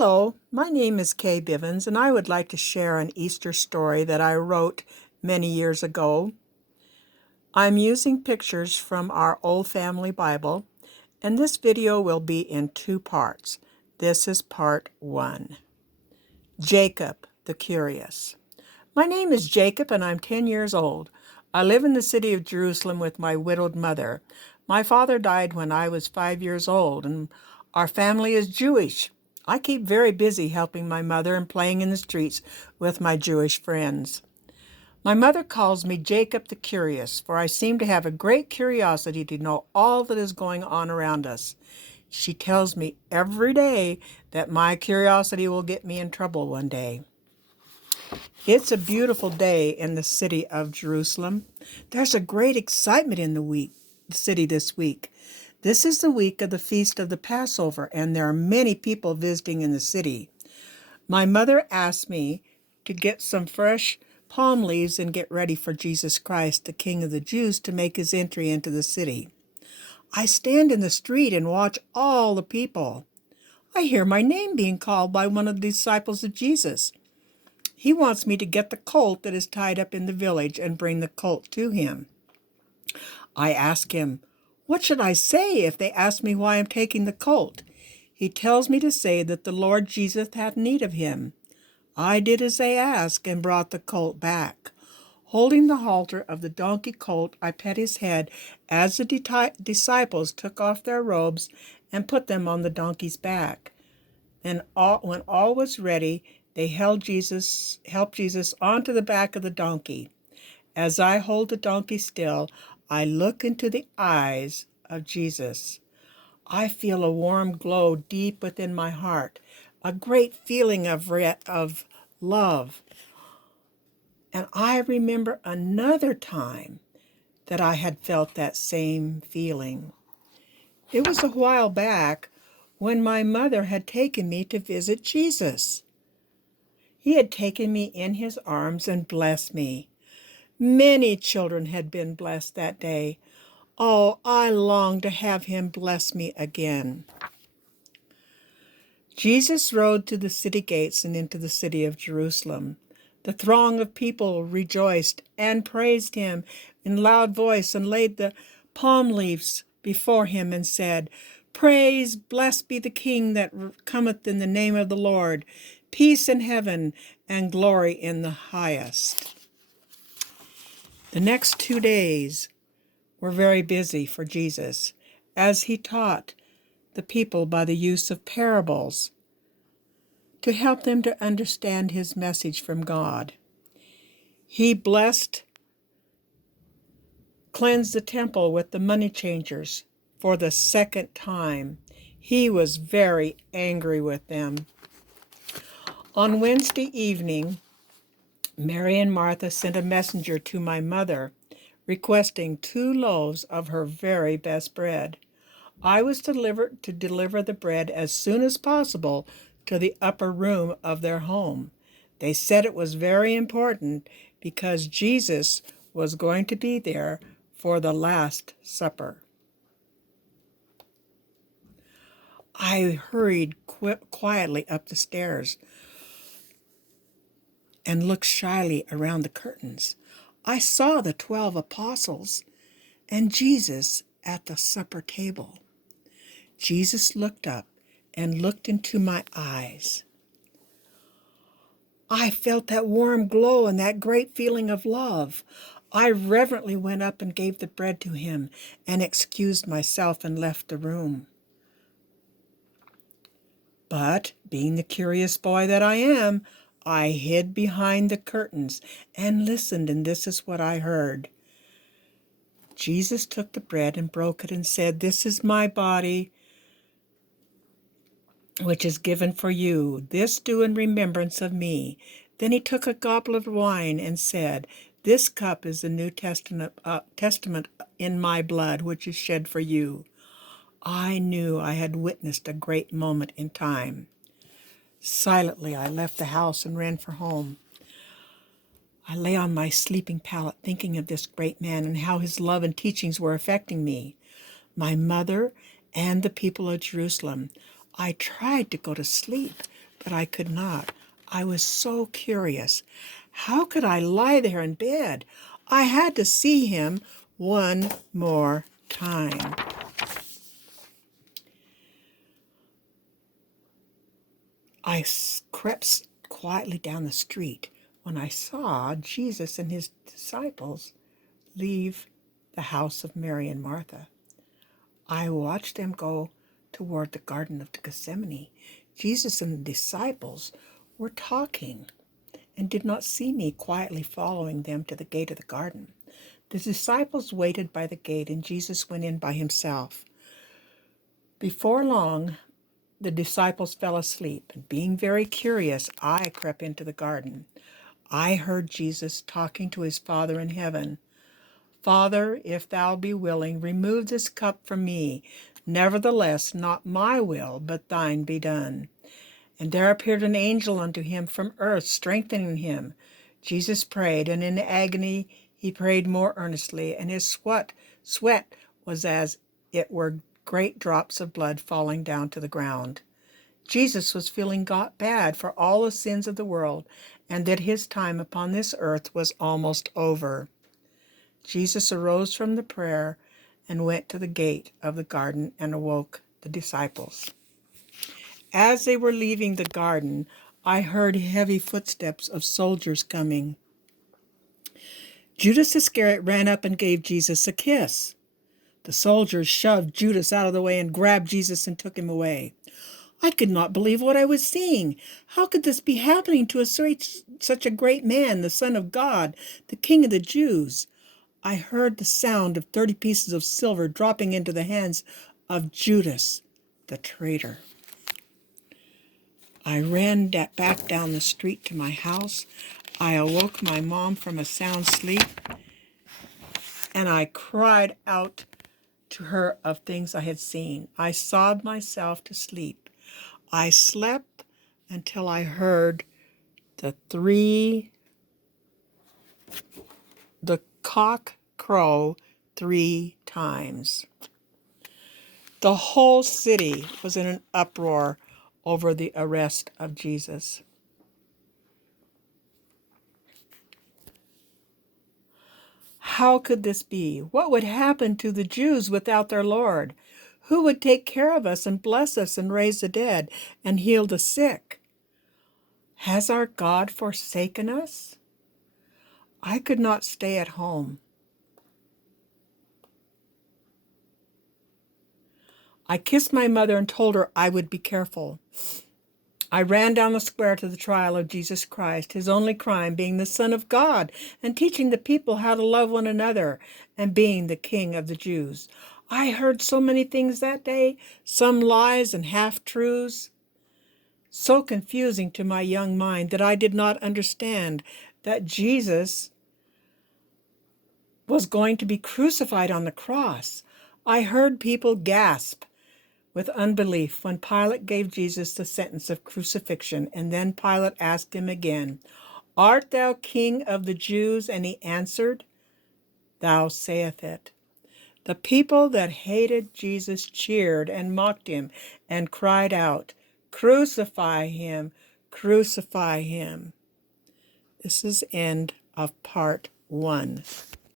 Hello, my name is Kay Bivens, and I would like to share an Easter story that I wrote many years ago. I'm using pictures from our old family Bible, and this video will be in two parts. This is part one. Jacob the Curious. My name is Jacob, and I'm 10 years old. I live in the city of Jerusalem with my widowed mother. My father died when I was 5 years old, and our family is Jewish. I keep very busy helping my mother and playing in the streets with my Jewish friends. My mother calls me Jacob the Curious, for I seem to have a great curiosity to know all that is going on around us. She tells me every day that my curiosity will get me in trouble one day. It's a beautiful day in the city of Jerusalem. There's a great excitement in the city this week. This is the week of the feast of the Passover, and there are many people visiting in the city. My mother asked me to get some fresh palm leaves and get ready for Jesus Christ, the King of the Jews, to make his entry into the city. I stand in the street and watch all the people. I hear my name being called by one of the disciples of Jesus. He wants me to get the colt that is tied up in the village and bring the colt to him. I ask him, "What should I say if they ask me why I'm taking the colt?" He tells me to say that the Lord Jesus hath need of him. I did as they asked and brought the colt back. Holding the halter of the donkey colt, I pet his head as the disciples took off their robes and put them on the donkey's back. And when all was ready, they helped Jesus onto the back of the donkey. As I hold the donkey still, I look into the eyes of Jesus. I feel a warm glow deep within my heart, a great feeling of love. And I remember another time that I had felt that same feeling. It was a while back when my mother had taken me to visit Jesus. He had taken me in his arms and blessed me. Many children had been blessed that day. Oh, I longed to have him bless me again. Jesus rode to the city gates and into the city of Jerusalem. The throng of people rejoiced and praised him in loud voice and laid the palm leaves before him and said, "Praise, blessed be the King that cometh in the name of the Lord, peace in heaven and glory in the highest." The next 2 days were very busy for Jesus as he taught the people by the use of parables to help them to understand his message from God. He cleansed the temple with the money changers for the second time. He was very angry with them. On Wednesday evening, Mary and Martha sent a messenger to my mother requesting 2 loaves of her very best bread. I was to deliver the bread as soon as possible to the upper room of their home. They said it was very important because Jesus was going to be there for the Last Supper. I hurried quietly up the stairs and looked shyly around the curtains. I saw the 12 apostles and Jesus at the supper table. Jesus looked up and looked into my eyes. I felt that warm glow and that great feeling of love. I reverently went up and gave the bread to him and excused myself and left the room. But, being the curious boy that I am, I hid behind the curtains and listened, and this is what I heard. Jesus took the bread and broke it and said, "This is my body, which is given for you. This do in remembrance of me." Then he took a goblet of wine and said, "This cup is the New Testament in my blood, which is shed for you." I knew I had witnessed a great moment in time. Silently, I left the house and ran for home. I lay on my sleeping pallet thinking of this great man and how his love and teachings were affecting me, my mother, and the people of Jerusalem. I tried to go to sleep, but I could not. I was so curious. How could I lie there in bed? I had to see him one more time. I crept quietly down the street when I saw Jesus and his disciples leave the house of Mary and Martha. I watched them go toward the Garden of Gethsemane. Jesus and the disciples were talking and did not see me quietly following them to the gate of the garden. The disciples waited by the gate, and Jesus went in by himself. Before long, the disciples fell asleep, and being very curious, I crept into the garden. I heard Jesus talking to his Father in heaven. Father, if thou be willing, remove this cup from me. Nevertheless, not my will, but thine be done. And there appeared an angel unto him from earth, strengthening him. Jesus prayed, and in agony he prayed more earnestly, and his sweat was as it were great drops of blood falling down to the ground. Jesus was feeling bad for all the sins of the world, and that his time upon this earth was almost over. Jesus arose from the prayer and went to the gate of the garden and awoke the disciples. As they were leaving the garden, I heard heavy footsteps of soldiers coming. Judas Iscariot ran up and gave Jesus a kiss. The soldiers shoved Judas out of the way and grabbed Jesus and took him away. I could not believe what I was seeing. How could this be happening to such a great man, the Son of God, the King of the Jews? I heard the sound of 30 pieces of silver dropping into the hands of Judas, the traitor. I ran back down the street to my house. I awoke my mom from a sound sleep, and I cried out to her of things I had seen. I sobbed myself to sleep. I slept until I heard the cock crow 3 times. The whole city was in an uproar over the arrest of Jesus. How could this be? What would happen to the Jews without their Lord? Who would take care of us and bless us and raise the dead and heal the sick? Has our God forsaken us? I could not stay at home. I kissed my mother and told her I would be careful. I ran down the square to the trial of Jesus Christ, his only crime being the Son of God and teaching the people how to love one another and being the King of the Jews. I heard so many things that day, some lies and half-truths, so confusing to my young mind that I did not understand that Jesus was going to be crucified on the cross. I heard people gasp with unbelief when Pilate gave Jesus the sentence of crucifixion, and then Pilate asked him again, Art thou King of the Jews? And he answered, Thou sayest it. The people that hated Jesus cheered and mocked him and cried out, Crucify him, crucify him. This is end of part 1.